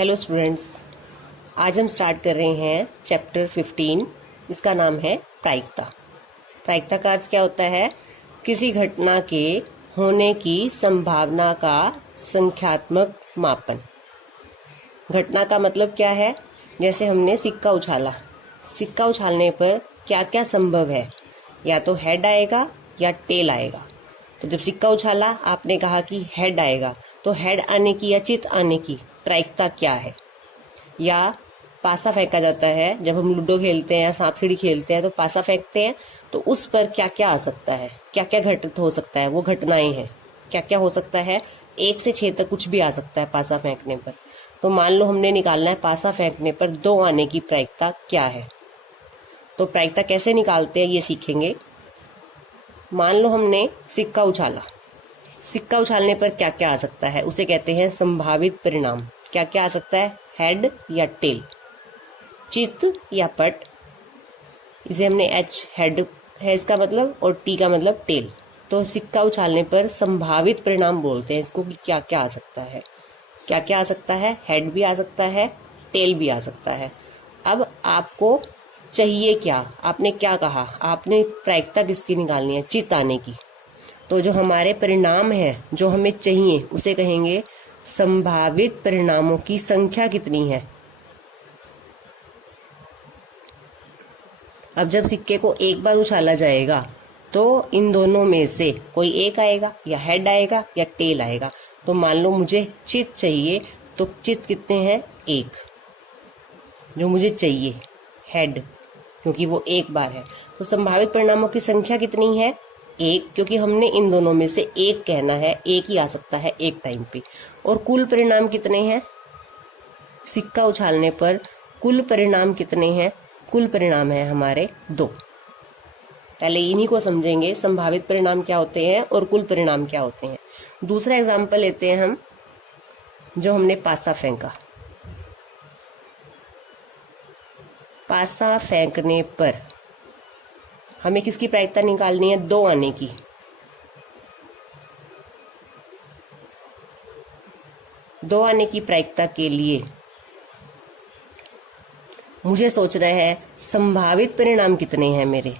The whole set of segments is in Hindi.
हेलो स्टूडेंट्स, आज हम स्टार्ट कर रहे हैं चैप्टर 15। इसका नाम है प्रायिकता। प्रायिकता का अर्थ क्या होता है? किसी घटना के होने की संभावना का संख्यात्मक मापन। घटना का मतलब क्या है? जैसे हमने सिक्का उछाला, सिक्का उछालने पर क्या क्या संभव है? या तो हेड आएगा या टेल आएगा। तो जब सिक्का उछाला आपने कहा कि हेड आएगा, तो हेड आने की या चित आने की प्रायिकता क्या है? या पासा फेंका जाता है, जब हम लूडो खेलते हैं या सांप सीढ़ी खेलते हैं तो पासा फेंकते हैं, तो उस पर क्या क्या आ सकता है, क्या क्या घटित हो सकता है, वो घटनाएं हैं। क्या क्या हो सकता है? 1 से 6 तक कुछ भी आ सकता है पासा फेंकने पर। तो मान लो हमने निकालना है पासा फेंकने पर 2 आने की प्रायिकता क्या है। तो प्रायिकता कैसे निकालते हैं ये सीखेंगे। मान लो हमने सिक्का उछाला, सिक्का उछालने पर क्या क्या आ सकता है, उसे कहते हैं संभावित परिणाम। क्या क्या आ सकता है? हेड या टेल, चित या पट। इसे हमने एच हेड है इसका मतलब, और टी का मतलब टेल। तो सिक्का उछालने पर संभावित परिणाम बोलते हैं इसको कि क्या क्या आ सकता है। क्या क्या आ सकता है? हेड भी आ सकता है, टेल भी आ सकता है। अब आपको चाहिए क्या? आपने क्या कहा? आपने प्रायिकता किसकी निकालनी है? चित आने की। तो जो हमारे परिणाम है, जो हमें चाहिए, उसे कहेंगे संभावित परिणामों की संख्या कितनी है। अब जब सिक्के को एक बार उछाला जाएगा तो इन दोनों में से कोई एक आएगा, या हेड आएगा या टेल आएगा। तो मान लो मुझे चित चाहिए, तो चित कितने हैं? 1 जो मुझे चाहिए, हेड, क्योंकि वो एक बार है। तो संभावित परिणामों की संख्या कितनी है? 1, क्योंकि हमने इन दोनों में से एक कहना है, एक ही आ सकता है एक टाइम पे। और कुल परिणाम कितने हैं? सिक्का उछालने पर कुल परिणाम कितने हैं? कुल परिणाम है हमारे 2। पहले इन्हीं को समझेंगे, संभावित परिणाम क्या होते हैं और कुल परिणाम क्या होते हैं। दूसरा एग्जाम्पल लेते हैं हम, जो हमने पासा फेंका। पासा फेंकने पर हमें किसकी प्रायिकता निकालनी है? 2 आने की। दो आने की प्रायिकता के लिए मुझे सोचना है संभावित परिणाम कितने हैं मेरे।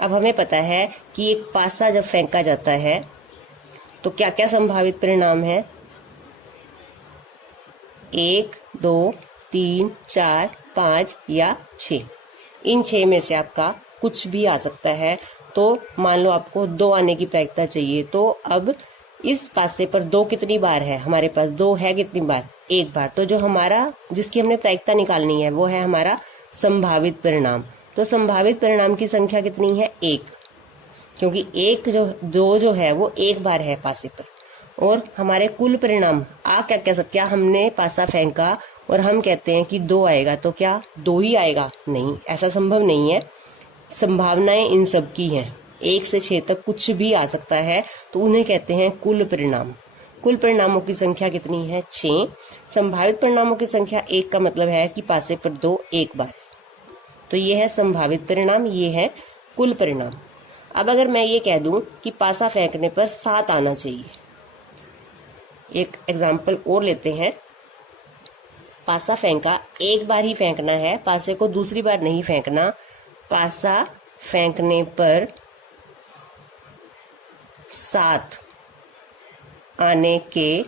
अब हमें पता है कि एक पासा जब फेंका जाता है तो क्या क्या संभावित परिणाम है? 1, 2, 3, 4, 5 या 6। इन 6 में से आपका कुछ भी आ सकता है। तो मान लो आपको 2 आने की प्रायिकता चाहिए, तो अब इस पासे पर 2 कितनी बार है? हमारे पास 2 है कितनी बार? 1 बार। तो जो हमारा, जिसकी हमने प्रायिकता निकालनी है, वो है हमारा संभावित परिणाम। तो संभावित परिणाम की संख्या कितनी है? 1, क्योंकि 1 जो है वो 1 बार है पासे पर। और हमारे कुल परिणाम आ क्या कह सकते? क्या हमने पासा फेंका और हम कहते हैं कि 2 आएगा, तो क्या 2 ही आएगा? नहीं, ऐसा संभव नहीं है। संभावनाएं इन सब की हैं, 1 से 6 तक कुछ भी आ सकता है, तो उन्हें कहते हैं कुल परिणाम। कुल परिणामों की संख्या कितनी है? 6। संभावित परिणामों की संख्या 1 का मतलब है कि पासे पर 2 1 बार। तो ये है संभावित परिणाम, ये है कुल परिणाम। अब अगर मैं ये कह दूं कि पासा फेंकने पर 7 आना चाहिए, एक एग्जाम्पल और लेते हैं। पासा फेंका, एक बार ही फेंकना है, पासे को दूसरी बार नहीं फेंकना। पासा फेंकने पर 7 आने के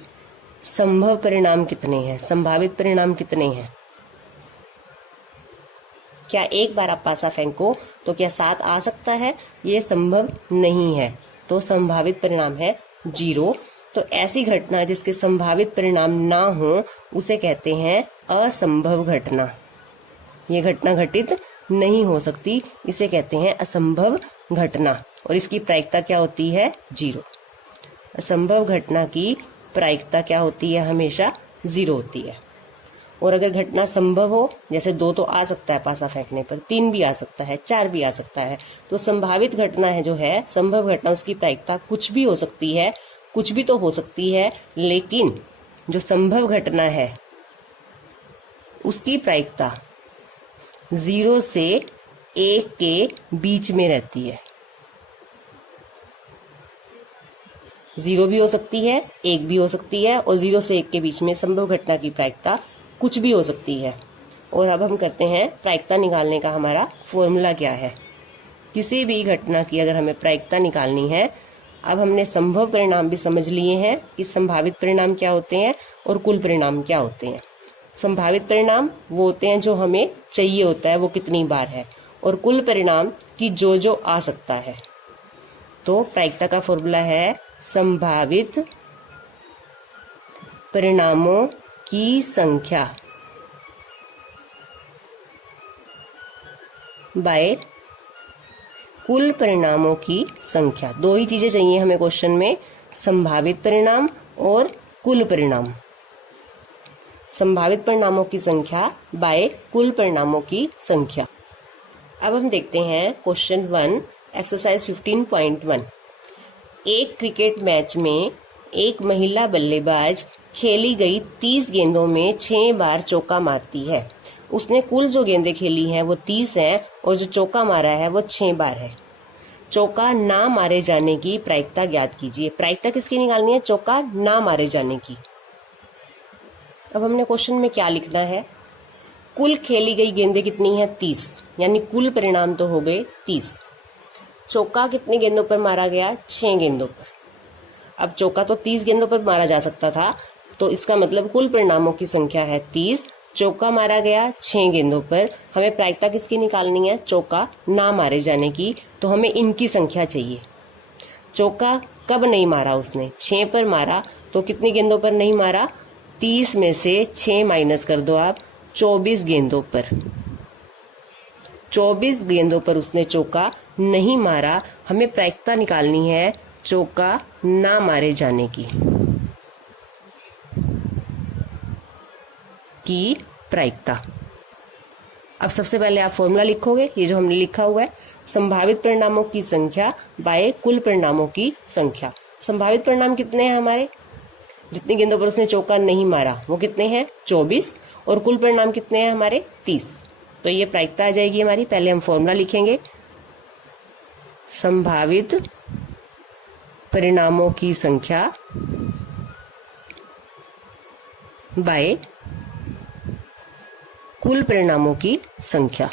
संभव परिणाम कितने हैं? संभावित परिणाम कितने हैं? क्या एक बार आप पासा फेंको तो क्या 7 आ सकता है? ये संभव नहीं है। तो संभावित परिणाम है 0। तो ऐसी घटना जिसके संभावित परिणाम ना हो उसे कहते हैं असंभव घटना। ये घटना घटित नहीं हो सकती, इसे कहते हैं असंभव घटना। और इसकी प्रायिकता क्या होती है? 0। असंभव घटना की प्रायिकता क्या होती है? हमेशा 0 होती है। और अगर घटना संभव हो, जैसे 2 तो आ सकता है पासा फेंकने पर, 3 भी आ सकता है, 4 भी आ सकता है, तो संभावित घटना है जो है, संभव घटना, उसकी प्रायिकता कुछ भी हो सकती है। कुछ भी तो हो सकती है, लेकिन जो संभव घटना है उसकी प्रायिकता 0 से 1 के बीच में रहती है। 0 भी हो सकती है, 1 भी हो सकती है, और 0 से 1 के बीच में संभव घटना की प्रायिकता कुछ भी हो सकती है। और अब हम करते हैं प्रायिकता निकालने का हमारा फॉर्मूला क्या है। किसी भी घटना की अगर हमें प्रायिकता निकालनी है, अब हमने संभव परिणाम भी समझ लिए हैं कि संभावित परिणाम क्या होते हैं और कुल परिणाम क्या होते हैं। संभावित परिणाम वो होते हैं जो हमें चाहिए होता है, वो कितनी बार है, और कुल परिणाम कि जो जो आ सकता है। तो प्रायिकता का फॉर्मूला है संभावित परिणामों की संख्या बाय कुल परिणामों की संख्या। दो ही चीजें चाहिए हमें क्वेश्चन में, संभावित परिणाम और कुल परिणाम। संभावित परिणामों की संख्या बाय कुल परिणामों की संख्या। अब हम देखते हैं क्वेश्चन 1 एक्सरसाइज 15.1। एक क्रिकेट मैच में एक महिला बल्लेबाज खेली गई 30 गेंदों में 6 बार चौका मारती है। उसने कुल जो गेंदें खेली हैं वो 30 हैं और जो चौका मारा है वो 6 बार है। चौका ना मारे जाने की प्रायिकता ज्ञात कीजिए। प्रायिकता किसकी निकालनी है? चौका ना मारे जाने की। अब हमने क्वेश्चन में क्या लिखना है? कुल खेली गई गेंदें कितनी है? 30, यानी कुल परिणाम तो हो गए 30। चौका कितनी गेंदों पर मारा गया? 6 गेंदों पर। अब चौका तो 30 गेंदों पर मारा जा सकता था, तो इसका मतलब कुल परिणामों की संख्या है 30। चौका मारा गया 6 गेंदों पर। हमें प्रायिकता किसकी निकालनी है? चौका ना मारे जाने की। तो हमें इनकी संख्या चाहिए। चौका कब नहीं मारा उसने? 6 पर मारा, तो कितनी गेंदों पर नहीं मारा? 30 में से 6 माइनस कर दो आप, 24 गेंदों पर। 24 गेंदों पर उसने चौका नहीं मारा। हमें प्रायिकता निकालनी है चौका ना मारे जाने की प्रायिकता। अब सबसे पहले आप फॉर्मूला लिखोगे, ये जो हमने लिखा हुआ है, संभावित परिणामों की संख्या बाय कुल परिणामों की संख्या। संभावित परिणाम कितने हैं हमारे? जितनी गेंदों पर उसने चौका नहीं मारा वो कितने हैं? 24। और कुल परिणाम कितने हैं हमारे? 30। तो ये प्रायिकता आ जाएगी हमारी। पहले हम फॉर्मूला लिखेंगे, संभावित परिणामों की संख्या बाय कुल परिणामों की संख्या।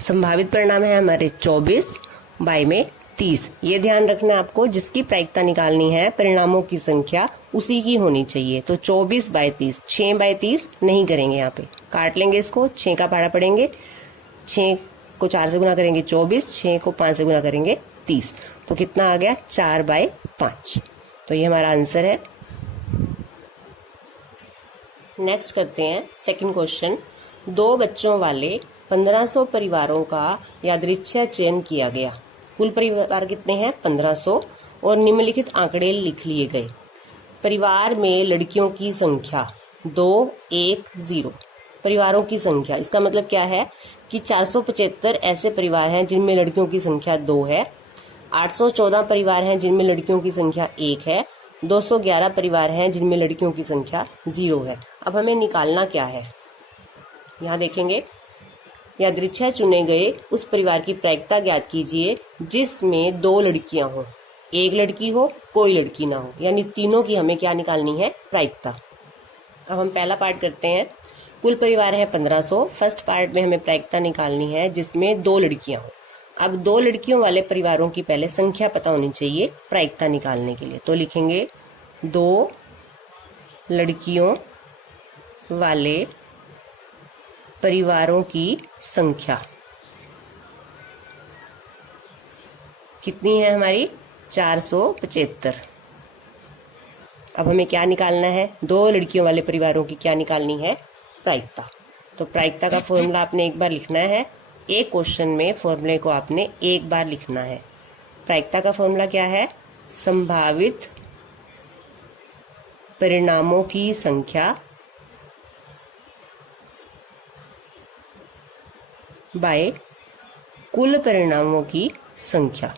संभावित परिणाम है हमारे 24, बाय में 30। ये ध्यान रखना आपको, जिसकी प्रायिकता निकालनी है परिणामों की संख्या उसी की होनी चाहिए। तो 24 बाय 30, 6 बाय 30 नहीं करेंगे, यहाँ पे काट लेंगे इसको, 6 का पहाड़ा पड़ेंगे, 6 को 4 से गुना करेंगे 24, 6 को 5 से गुना करेंगे 30। तो कितना आ गया? 4 बाय 5। तो ये हमारा आंसर है। नेक्स्ट करते हैं सेकंड क्वेश्चन। 2 बच्चों वाले 1500 परिवारों का यादृच्छिक चयन किया गया। कुल परिवार कितने हैं? 1500, और निम्नलिखित आंकड़े लिख लिए गए। परिवार में लड़कियों की संख्या 2, 1, 0। परिवारों की संख्या, इसका मतलब क्या है कि 475 ऐसे परिवार हैं जिनमें लड़कियों की संख्या 2 है, 814 परिवार हैं जिनमें लड़कियों की संख्या 1 है, 211 परिवार हैं जिनमें लड़कियों की संख्या 0 है। अब हमें निकालना क्या है? यहाँ देखेंगे, यादृच्छिक चुने गए उस परिवार की प्रायिकता ज्ञात कीजिए जिसमें 2 लड़कियां हो, 1 लड़की हो, कोई लड़की ना हो, यानी तीनों की हमें क्या निकालनी है? प्रायिकता। अब हम पहला पार्ट करते हैं। कुल परिवार है 1500। फर्स्ट पार्ट में हमें प्रायिकता निकालनी है जिसमें 2 लड़कियां हो। अब 2 लड़कियों वाले परिवारों की पहले संख्या पता होनी चाहिए प्रायिकता निकालने के लिए। तो लिखेंगे 2 लड़कियों वाले परिवारों की संख्या कितनी है हमारी? 475। अब हमें क्या निकालना है? 2 लड़कियों वाले परिवारों की क्या निकालनी है? प्रायिकता। तो प्रायिकता का फॉर्मूला आपने एक बार लिखना है। एक क्वेश्चन में फॉर्मूले को आपने एक बार लिखना है। प्रायिकता का फॉर्मूला क्या है? संभावित परिणामों की संख्या बाय कुल परिणामों की संख्या।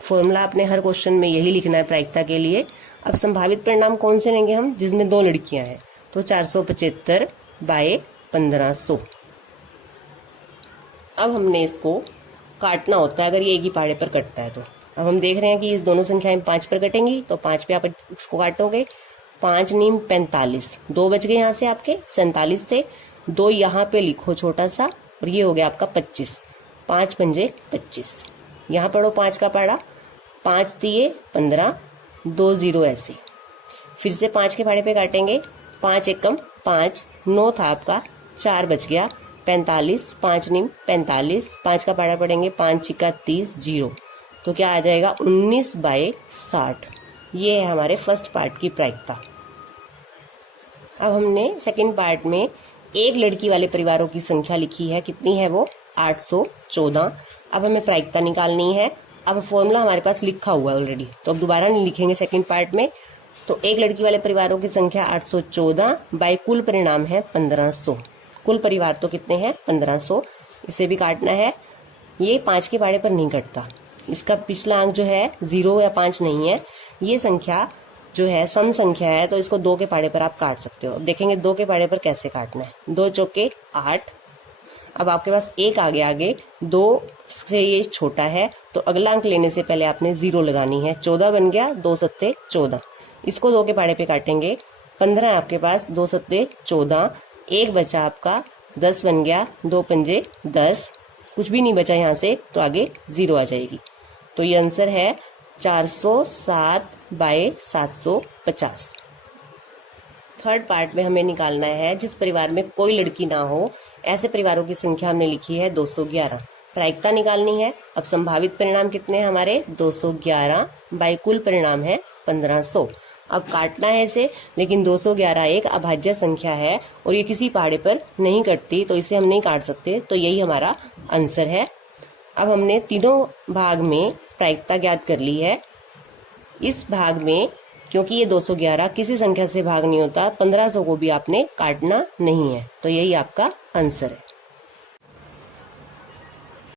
फॉर्मूला आपने हर क्वेश्चन में यही लिखना है प्रायिकता के लिए। अब संभावित परिणाम कौन से लेंगे हम? जिसमें 2 लड़कियां हैं। तो 475 बाय 1500। अब हमने इसको काटना होता है अगर ये एक ही पहाड़े पर कटता है तो। अब हम देख रहे हैं कि ये दोनों संख्याएं 5 पर कटेंगी, तो 5 पे आप इसको काटोगे। 5 नीम 45, 2 बच गए यहाँ से आपके, 47 थे, 2 यहाँ पे लिखो छोटा सा, और ये हो गया आपका 25। 5 पंजे 25, यहाँ पढ़ो 5 का पहाड़ा, 5 दिए 15, 2 0 ऐसे। फिर से 5 के पहाड़े पे काटेंगे, 5 एकम 5, 9 था आपका, 4 बच गया, 45, 5 नीम 45, 5 का पहाड़ा पढ़ेंगे, 5 छिका 30, 0, तो क्या आ जाएगा 19/60। ये है हमारे फर्स्ट पार्ट की प्रायिकता। अब हमने सेकंड पार्ट में एक लड़की वाले परिवारों की संख्या लिखी है, कितनी है वो 814। अब हमें प्रायिकता निकालनी है। अब फॉर्मूला हमारे पास लिखा हुआ है ऑलरेडी, तो अब दोबारा नहीं लिखेंगे सेकंड पार्ट में। तो एक लड़की वाले परिवारों की संख्या 814 बाय कुल परिणाम है 1500। कुल परिवार तो कितने हैं 1500। इसे भी काटना है, ये 5 के पहाड़े पर नहीं कटता, इसका पिछला अंक जो है 0 या 5 नहीं है, ये संख्या जो है सम संख्या है, तो इसको 2 के पहाड़े पर आप काट सकते हो। देखेंगे 2 के पहाड़े पर कैसे काटना है। 2 चौके 8, अब आपके पास 1 आगे 2 से ये छोटा है, तो अगला अंक लेने से पहले आपने 0 लगानी है। 14 बन गया, 2 सत्ते 14, इसको 2 के पहाड़े पे काटेंगे। 15 है आपके पास, 2 सत्ते 14, 1 बचा आपका, 10 बन गया, 2 पंजे 10, कुछ भी नहीं बचा यहाँ से, तो आगे 0 आ जाएगी। तो ये आंसर है 407/750। थर्ड पार्ट में हमें निकालना है जिस परिवार में कोई लड़की ना हो, ऐसे परिवारों की संख्या हमने लिखी है 211। प्रायिकता निकालनी है। अब संभावित परिणाम कितने हैं हमारे 211 बाय कुल परिणाम है 1500। अब काटना है इसे, लेकिन 211 एक अभाज्य संख्या है और ये किसी पहाड़े पर नहीं कटती, तो इसे हम नहीं काट सकते, तो यही हमारा आंसर है। अब हमने तीनों भाग में प्रायिकता ज्ञात कर ली है। इस भाग में क्योंकि ये 211 किसी संख्या से भाग नहीं होता, 1500 को भी आपने काटना नहीं है, तो यही आपका आंसर है।